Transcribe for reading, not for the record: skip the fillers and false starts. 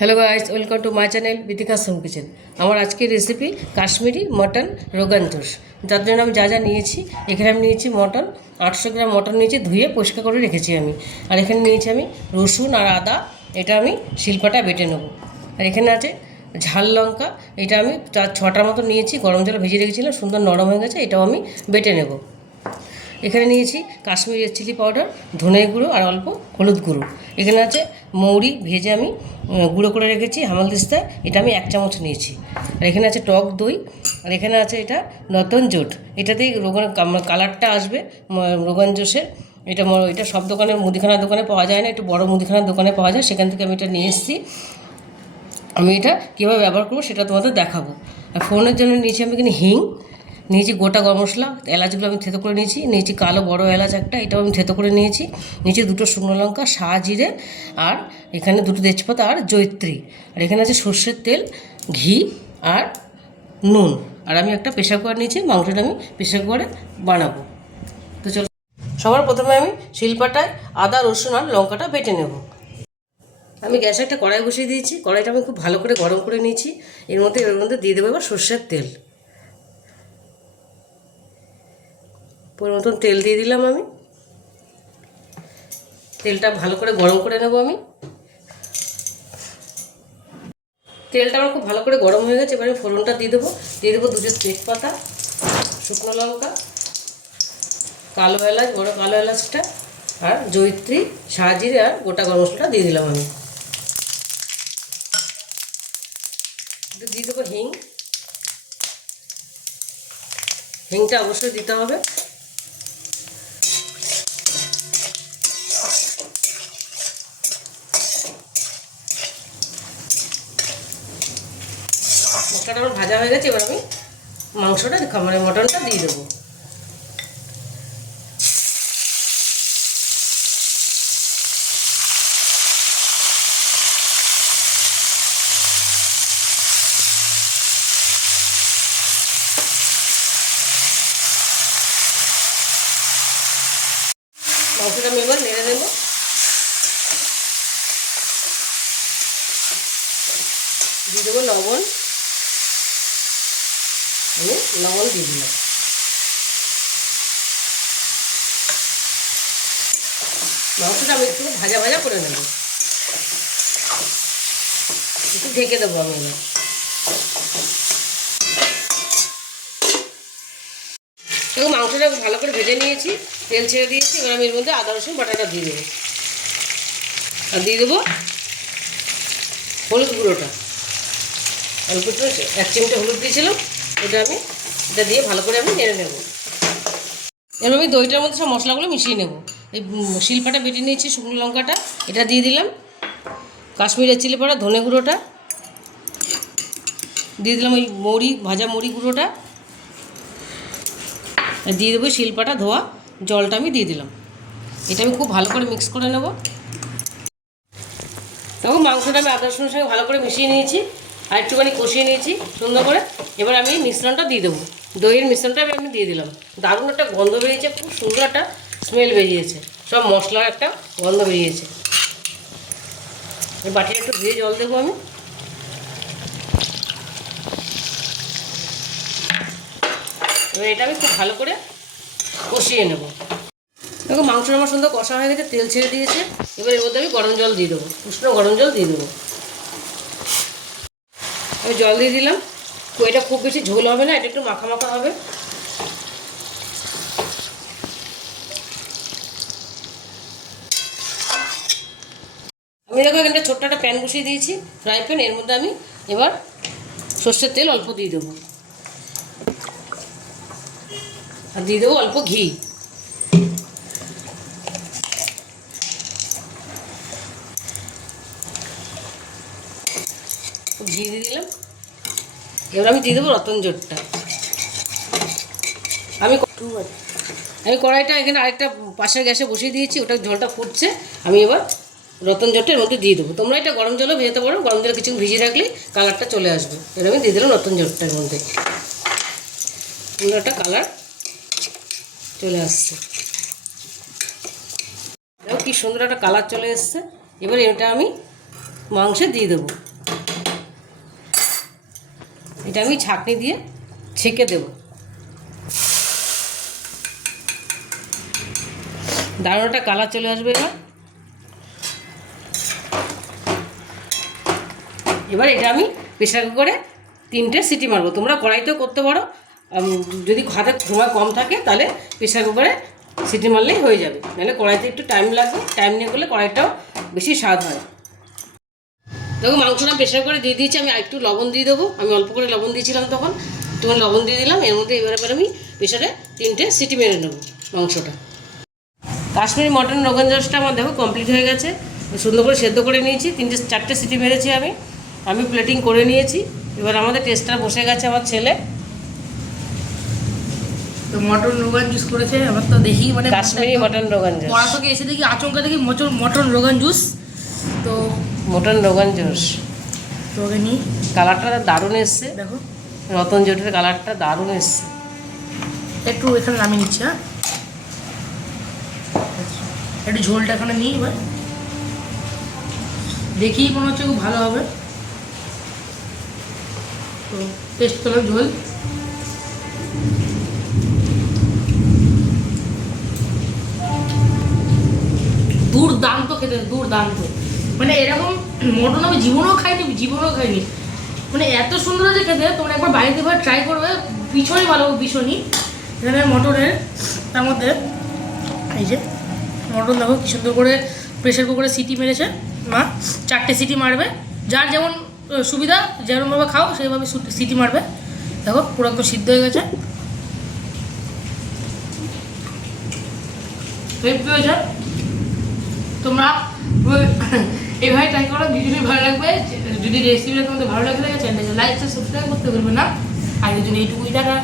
Hello guys, welcome to my channel Bithika's home kitchen. আমার আজকের recipe Kashmiri mutton rogan josh. যার জন্য আমি যা যা নিয়েছি, এখানে আমি নিয়েছি মটন 800 গ্রাম মটন নিয়েছি, ধুয়ে পরিষ্কার করে রেখেছি আমি। আর এখানে নিয়েছি আমি রসুন আর আদা, এটা আমি শিলপাটা বেটে নেব। আর এখানে আছে ঝাল লঙ্কা, এটা আমি 4-6টার মতো নিয়েছি, গরম জলে ভিজিয়ে রেখেছিলাম, সুন্দর নরম হয়ে গেছে, এটাও আমি বেটে নেব। এখানে নিয়েছি কাশ্মীরি রেড চিলি পাউডার, ধনে গুঁড়ো আর অল্প হলুদ গুঁড়ো। এখানে আছে মৌরি ভেজে আমি গুঁড়ো করে রেখেছি হামালদিস্তায়, এটা আমি 1 চামচ নিয়েছি। আর এখানে আছে টক দই, আর এখানে আছে এটা নতুন জোট, এটাতেই কালারটা আসবে রোগান জোশের। এটা সব দোকানে, মুদিখানার দোকানে পাওয়া যায় না, একটু বড় মুদিখানার দোকানে পাওয়া যায়, সেখান থেকে আমি এটা নিয়ে এসেছি। আমি এটা কীভাবে ব্যবহার করবো সেটা তোমাদের দেখাবো। আর ফোড়নের জন্য নিয়েছি আমি এখানে হিং, নিয়েছি গোটা গরম মশলা, এলাচগুলো আমি থেতো করে নিয়েছি কালো বড় এলাচ একটা, এটাও আমি থেতো করে নিয়েছি 2 শুকনো লঙ্কা, জিরে, আর এখানে 2 তেজপাতা আর জয়িত্রী। আর এখানে আছে সর্ষের তেল, ঘি আর নুন। আর আমি একটা প্রেসার কুকার নিয়েছি, মাংসটা আমি প্রেসার কুকারে বানাবো। তো চলো, সবার প্রথমে আমি শিলপাটায় আদা রসুন আর লঙ্কাটা বেটে নেব। আমি গ্যাসে একটা কড়াই বসিয়ে দিয়েছি, কড়াইটা আমি খুব ভালো করে গরম করে নিয়েছি। এর মধ্যে দিয়ে দেবো এবার সর্ষের তেল। মতন তেল দিয়ে দিলাম আমি, তেলটা ভালো করে গরম করে নেব আমি। তেলটা আমার খুব ভালো করে গরম হয়ে গেছে, এবার আমি ফোড়নটা দিয়ে দেবো 2 তেজপাতা, শুকনো লঙ্কা, কালো এলাচ, বড় কালো এলাচটা, আর জয়িত্রী, জিরে আর গোটা গরম মশলাটা দিয়ে দিলাম আমি। দিয়ে দেবো হিং, হিংটা অবশ্যই দিতে হবে। মশলাটা আমার ভাজা হয়ে গেছে, এবার আমি মাংসটা মটনটা দিয়ে দেবো। মাংসটা আমি এবার নেড়ে দেবো। দিয়ে দেবো লবণ, আমি লবণ দিয়ে দিলাম। মাংসটা আমি একটু ভাজা ভাজা করে নেব, একটু ঢেকে দেবো আমি এবার। এবং মাংসটা ভালো করে ভেজে নিয়েছি, তেল ছেড়ে দিয়েছি, এবার আমি এর মধ্যে আদা রসুন বাটাটা দিয়ে দেবো। আর দিয়ে দেবো হলুদ গুঁড়োটা, অল্প একটু 1 চিমটে হলুদ দিয়েছিলাম, এটা দিয়ে ভালো করে আমি নেড়ে নেব। এবার আমি দইটার মধ্যে সব মশলাগুলো মিশিয়ে নেব। এই শিলপাটা বেটে নিয়েছি, শুকনো লঙ্কাটা এটা দিয়ে দিলাম, কাশ্মীরি চিলি পাউডার, ধনে গুঁড়োটা দিয়ে দিলাম, ওই ভাজা মুড়ি গুঁড়োটা দিয়ে দেবো, শিলপাটা ধোয়া জলটা আমি দিয়ে দিলাম। এটা আমি খুব ভালো করে মিক্স করে নেব। তখন মাংসটা আমি আদা রসুনের সঙ্গে ভালো করে মিশিয়ে নিয়েছি, আর একটুখানি কষিয়ে নিয়েছি সুন্দর করে। এবার আমি মিশ্রণটা দিয়ে দেবো, দইয়ের মিশ্রণটা আমি দিয়ে দিলাম। দারুণ একটা গন্ধ বেরিয়েছে, খুব সুন্দর একটা স্মেল বেরিয়েছে, সব মশলার একটা গন্ধ বেরিয়েছে। বাটিটা একটু ধুয়ে জল দেবো আমি। এবার এটা আমি খুব ভালো করে কষিয়ে নেব। দেখো মাংসটা আমার সুন্দর কষা হয়ে গেছে, তেল ছেড়ে দিয়েছে। এবার এর মধ্যে আমি গরম জল দিয়ে দেবো, উষ্ণ গরম জল দিয়ে দেবো। আমি জল দিয়ে দিলাম, এটা খুব বেশি ঝোল হবে না, এটা একটু মাখা মাখা হবে। আমি দেখো এখানটা ছোট্ট একটা প্যান বসিয়ে দিয়েছি, ফ্রাই প্যান। এর মধ্যে আমি এবার সর্ষের তেল অল্প দিয়ে দেবো, আর দিয়ে দেবো অল্প ঘি। ঘি দিয়ে দিলাম। এবার আমি দিয়ে দেবো রতন জোটটা। আমি কড়াইটা এখানে আরেকটা পাশের গ্যাসে বসিয়ে দিয়েছি, ওটা জলটা ফুটছে। আমি এবার রতন জলটা এর মধ্যে দিয়ে দেবো। তোমরা এটা গরম জলও ভেজাতে পারো, গরম জলে কিছু ভিজিয়ে রাখলেই কালারটা চলে আসবে। এবার আমি দিয়ে দিলাম রতন জলটার মধ্যে, সুন্দর একটা কালার চলে আসছে। দেখো কি সুন্দর একটা কালার চলে এসছে। এবার এটা আমি মাংসে দিয়ে দেবো। এটা আমি ছাঁকনি দিয়ে ছেঁকে দেব। দারুণ একটা কালার চলে আসবে। এবার এটা আমি প্রেসার কুকারে 3টে সিটি মারবো। তোমরা কড়াইতেও করতে পারো, যদি হাতে সময় কম থাকে তাহলে প্রেসার কুকারে সিটি মারলেই হয়ে যাবে, নাহলে কড়াইতে একটু টাইম লাগবে, টাইম নিয়ে করলে কড়াইটাও বেশি স্বাদ হয়। দেখো মাংসটা প্রেসার কুকারে দিয়ে দিয়েছি, আমি একটু লবণ দিয়ে দেবো। আমি অল্প করে লবণ দিয়েছিলাম তখন, তখন লবণ দিয়ে দিলাম। এর মধ্যে এবার আমি প্রেসারে 3টে সিটি মেরে নেবো মাংসটা। কাশ্মীরি মটন রোগান জোশটা আমার দেখো কমপ্লিট হয়ে গেছে, সুন্দর করে সেদ্ধ করে নিয়েছি। 4টে সিটি মেরেছি আমি প্লেটিং করে নিয়েছি। এবার আমাদের টেস্টটা বসে গেছে। আমার ছেলে তো মটন রোগান জুস করেছে, আমার তো দেখি মানে কাশ্মীরি মটন রোগান জোশ। পড়া থেকে এসে দেখি আচমকা দেখি মটন রোগান জুস। তো মটন রোগান জোশ তোকে নিই, কালারটা দারুণ এসছে। দেখো রতন জোটের কালারটা দারুণ এসছে। একটু এখানে নামিয়ে নিচ্ছি। হ্যাঁ, একটু ঝোলটা এখানে নিই। এবার দেখি মনে হচ্ছে খুব ভালো হবে। তো টেস্ট করলাম ঝোল, দুর্দান্ত খেতে, দুর্দান্ত। মানে এরকম মটন আমি জীবনেও খাইনি। মানে এত সুন্দর আছে খেতে, তোমরা একবার বাড়িতে এবার ট্রাই করবে, ভীষণই ভালো, ভীষণই। এখানে মটনের তার মধ্যে এই যে মটন দেখো কি সুন্দর করে প্রেশার কুকারে সিটি মেরেছে মা। 4টে সিটি মারবে, যার যেমন সুবিধা, যেরকমভাবে খাও সেইভাবে সিটি মারবে। দেখো পুরো একদম সিদ্ধ হয়ে গেছে, হয়েছে। তোমরা এভাবে ট্রাই করো, ভিডিওটি ভালো লাগবে। যদি রেসিপিটা তোমাদের ভালো লাগে চ্যানেলটাকে লাইক সাবস্ক্রাইব করতে ভুলবে না। আর যদি এইটুকুই টাকা।